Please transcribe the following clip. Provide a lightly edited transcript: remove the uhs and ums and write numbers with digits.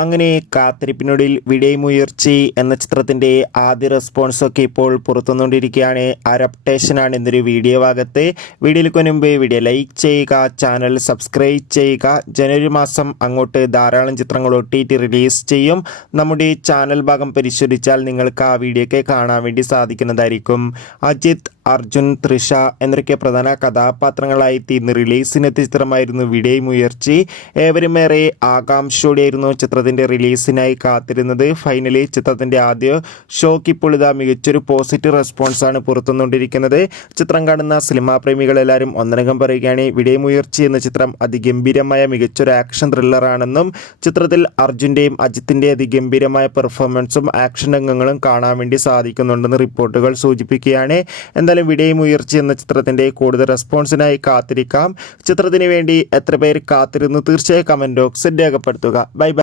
അങ്ങനെ കാത്തിരിപ്പിനൊടുവിൽ വിടയമുയർച്ചി എന്ന ചിത്രത്തിൻ്റെ ആദ്യ റെസ്പോൺസൊക്കെ ഇപ്പോൾ പുറത്തുനിന്നുകൊണ്ടിരിക്കുകയാണ്. ആ അപ്ഡേഷനാണ് ഇന്നൊരു വീഡിയോ ഭാഗത്ത്. വീഡിയോയിലേക്ക് മുൻപ് വീഡിയോ ലൈക്ക് ചെയ്യുക, ചാനൽ സബ്സ്ക്രൈബ് ചെയ്യുക. ജനുവരി മാസം അങ്ങോട്ട് ധാരാളം ചിത്രങ്ങൾ OTT റിലീസ് ചെയ്യും. നമ്മുടെ ചാനൽ ഭാഗം പരിശോധിച്ചാൽ നിങ്ങൾക്ക് ആ വീഡിയോയൊക്കെ കാണാൻ വേണ്ടി സാധിക്കുന്നതായിരിക്കും. അജിത്, അർജുൻ, തൃഷ എന്നൊക്കെ പ്രധാന കഥാപാത്രങ്ങളായി തീർന്ന് റിലീസിനെത്തിയ ചിത്രമായിരുന്നു വിടയമുയർച്ചി. ഏവരുമേറെ ആകാംക്ഷയോടെയായിരുന്നു ചിത്രത്തിൻ്റെ റിലീസിനായി കാത്തിരുന്നത്. ഫൈനലി ചിത്രത്തിൻ്റെ ആദ്യ ഷോക്ക് ഇപ്പോൾ ഇതാ മികച്ചൊരു പോസിറ്റീവ് റെസ്പോൺസാണ് പുറത്തുനിന്നുകൊണ്ടിരിക്കുന്നത്. ചിത്രം കാണുന്ന സിനിമാ പ്രേമികളെല്ലാവരും ഒന്നടങ്കം പറയുകയാണ് വിടയമുയർച്ചി എന്ന ചിത്രം അതിഗംഭീരമായ മികച്ചൊരു ആക്ഷൻ ത്രില്ലറാണെന്നും ചിത്രത്തിൽ അർജുൻ്റെയും അജിത്തിൻ്റെ അതിഗംഭീരമായ പെർഫോമൻസും ആക്ഷൻ രംഗങ്ങളും കാണാൻ വേണ്ടി സാധിക്കുന്നുണ്ടെന്ന് റിപ്പോർട്ടുകൾ സൂചിപ്പിക്കുകയാണ്. എന്തായാലും വിടയമുയർച്ചി എന്ന ചിത്രത്തിൻ്റെ കൂടുതൽ റെസ്പോൺസിനായി കാത്തിരിക്കാം. ചിത്രത്തിന് വേണ്ടി എത്ര പേർ കാത്തിരുന്നു തീർച്ചയായും കമൻറ്റ് ബോക്സിൽ രേഖപ്പെടുത്തുക. Bye bye.